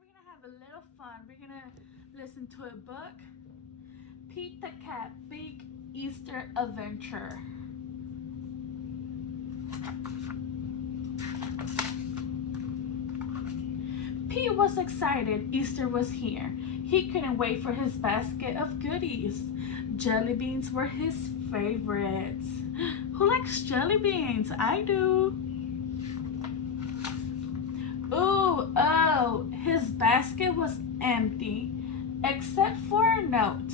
we're gonna have a little fun. We're gonna listen to a book, Pete the Cat Big Easter Adventure. Pete was excited Easter was here. He couldn't wait for his basket of goodies. Jelly beans were his favorites. Who likes jelly beans? I do. Ooh, oh, his basket was empty, except for a note.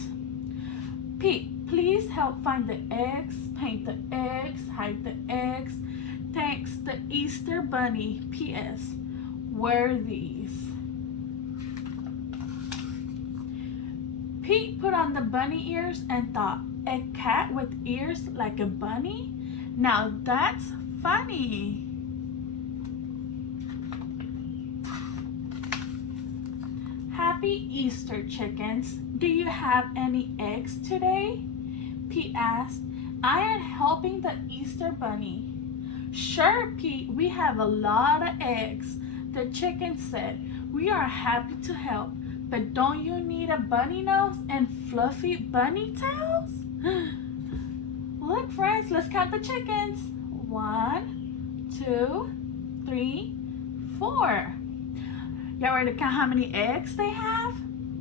Pete, please help find the eggs, paint the eggs, hide the eggs. Thanks, the Easter Bunny. P.S. Were these? Pete put on the bunny ears and thought, a cat with ears like a bunny? Now that's funny. Happy Easter, chickens. Do you have any eggs today? Pete asked. I am helping the Easter Bunny. Sure, Pete, we have a lot of eggs. The chicken said, we are happy to help, but don't you need a bunny nose and fluffy bunny tails? Look, friends, let's count the chickens. 1, 2, 3, 4. Y'all ready to count how many eggs they have?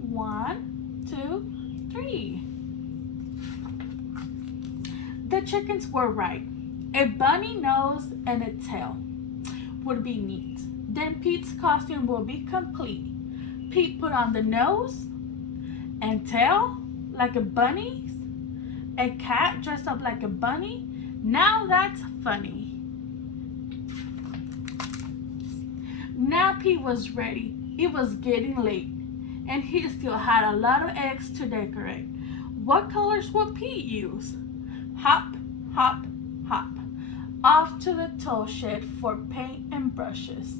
1, 2, 3. The chickens were right. A bunny nose and a tail would be neat. Then Pete's costume will be complete. Pete put on the nose and tail like a bunny's. A cat dressed up like a bunny. Now that's funny. Now Pete was ready. It was getting late, and he still had a lot of eggs to decorate. What colors would Pete use? Hop, hop, hop. Off to the tool shed for paint and brushes.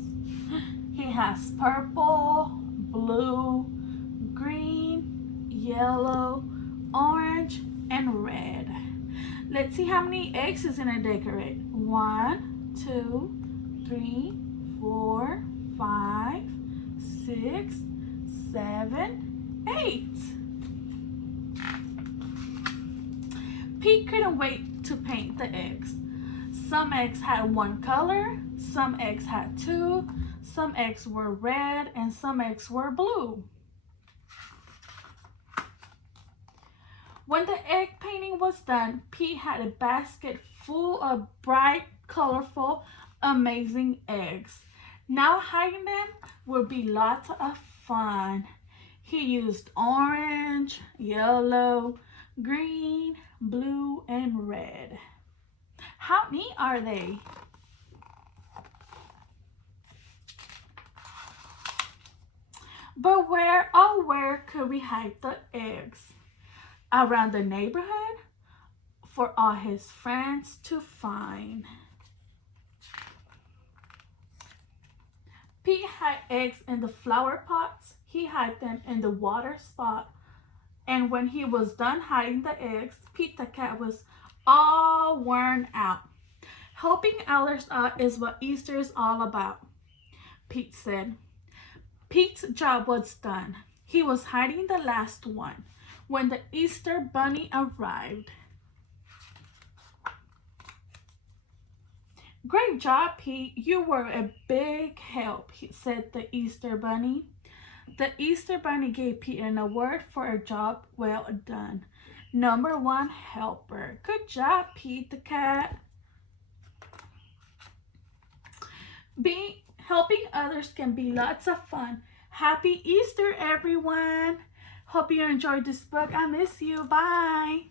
He has purple, blue, green, yellow, orange, and red. Let's see how many eggs he's gonna decorate. 1, 2, 3, 4, 5, 6, 7, 8. Pete couldn't wait to paint the eggs. Some eggs had one color, some eggs had two, some eggs were red, and some eggs were blue. When the egg painting was done, Pete had a basket full of bright, colorful, amazing eggs. Now hiding them will be lots of fun. He used orange, yellow, green, blue, and red. How neat are they? But where, oh, where could we hide the eggs? Around the neighborhood for all his friends to find. Pete had eggs in the flower pots. He hid them in the water spot. And when he was done hiding the eggs, Pete the cat was all worn out. Helping others out is what Easter is all about, Pete said. Pete's job was done. He was hiding the last one when the Easter Bunny arrived. Great job, Pete. You were a big help, said the Easter Bunny. The Easter Bunny gave Pete an award for a job well done. Number 1 helper. Good job, Pete the cat. Helping others can be lots of fun. Happy Easter, everyone. Hope you enjoyed this book. I miss you. Bye.